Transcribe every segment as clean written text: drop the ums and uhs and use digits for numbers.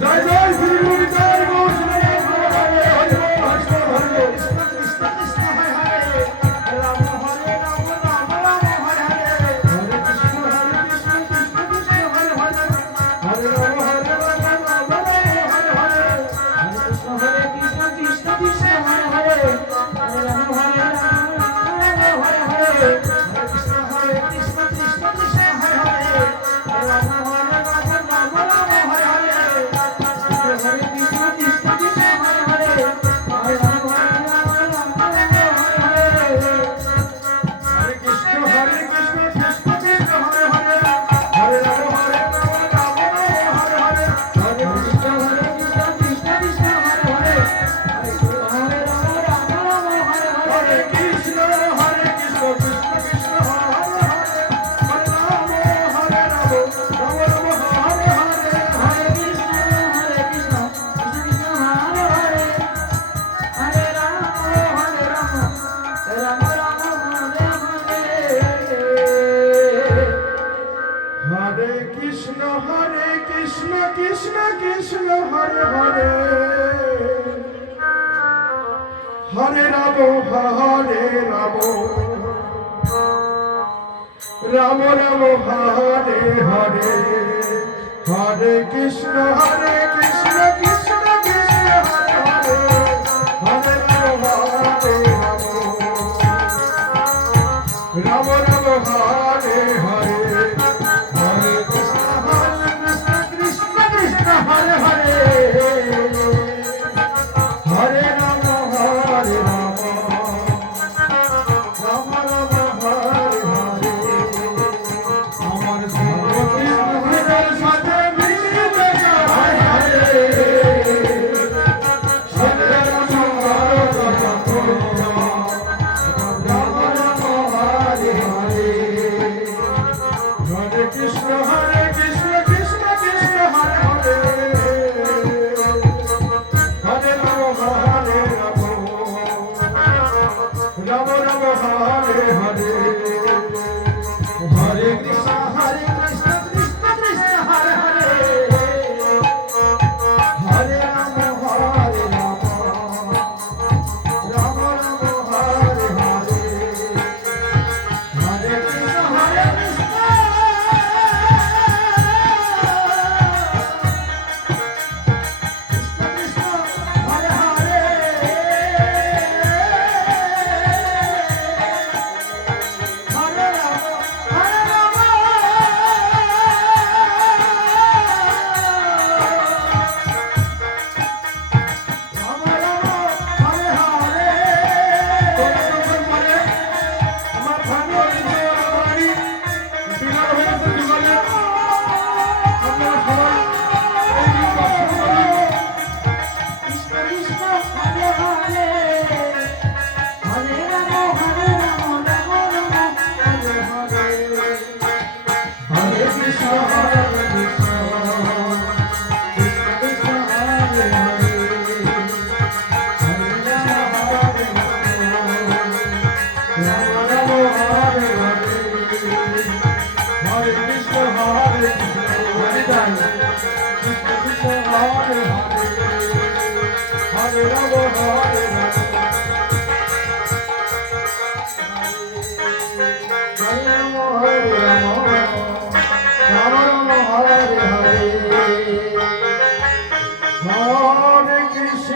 জয় জয় শ্রী রবিদার কৃষ্ণ কৃষ্ণ হরে হরে হরে রাম রাম রাম হরে হরে হরে কৃষ্ণ কৃষ্ণ কৃষ্ণ হরে হরে হরে রাম রাম রাম হরে হরে হরে কৃষ্ণ কৃষ্ণ কৃষ্ণ হরে হরে হরে রাম হরে রাম রাম রাম হরে হরে আমার শ্রীকৃষ্ণের সাথে মিলে যায় হরে সত্যের সংহার রাম রাম হরে হরে হরে কৃষ্ণ কৃষ্ণ কৃষ্ণ হরে হরে হরে রাম হরে রাম রাম রাম হরে হরে হরে কৃষ্ণ কৃষ্ণ কৃষ্ণ হরে হরে হরে রাম হরে রাম রাম রাম হরে হরে হরে কৃষ্ণ Hare Krishna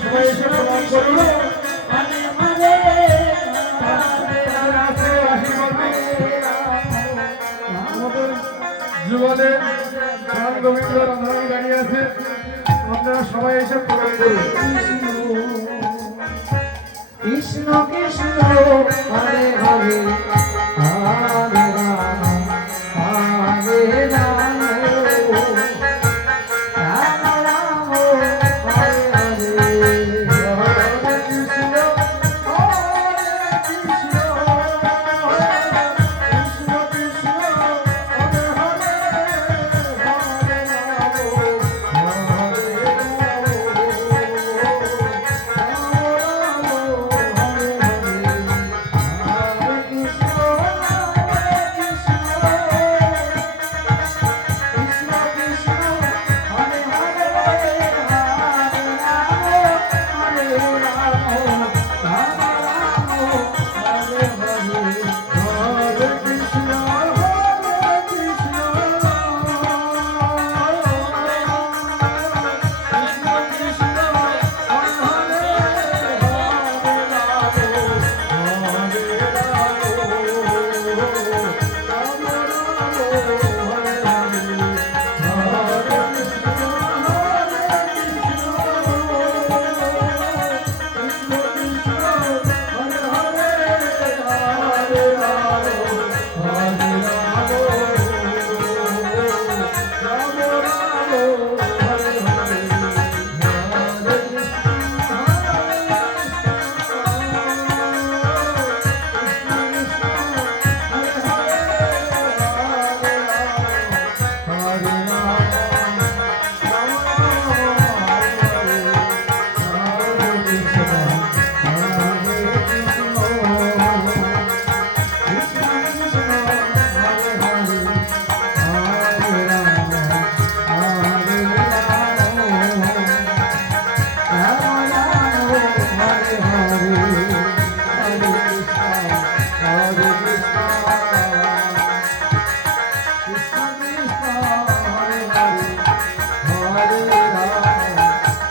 সবাই এসে প্রণাম করুন। আমাদের যুবদের প্রাণ গোবিন্দ রাধারানী দাঁড়িয়ে আছে, আপনারা সবাই এসে প্রণাম করুন। কৃষ্ণ কৃষ্ণ হরে হরে হরে রাম হরে রাম রাম রাম হরে হরে হরে কৃষ্ণ হরে কৃষ্ণ কৃষ্ণ কৃষ্ণ হরে হরে হরে রাম হরে রাম কৃষ্ণ কৃষ্ণ হরে হরে হরে রাম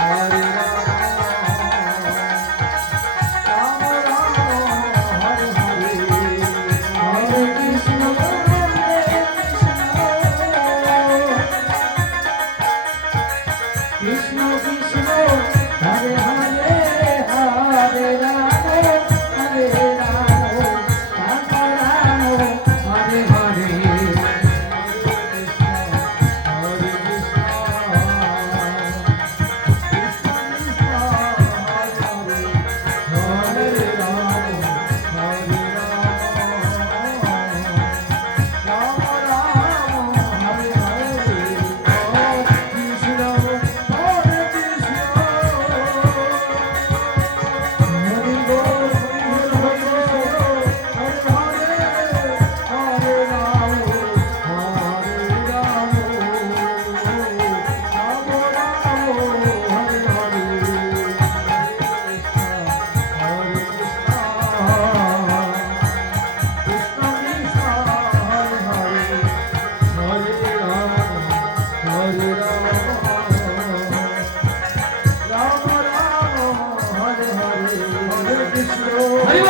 হরে রাম রাম রাম হরে হরে হরে কৃষ্ণ কৃষ্ণ কৃষ্ণ হরে হরে রাম হরে রাম রাম হরে হরে কৃষ্ণ হরে কৃষ্ণ হরি বল হরি বল হরে হরে রাম হরে রাম রাম রাম হরে হরে হরে কৃষ্ণ কৃষ্ণ কৃষ্ণ হরে হরে হরে রাম হরে রাম রাম রাম হরে হরে হরে কৃষ্ণ হরি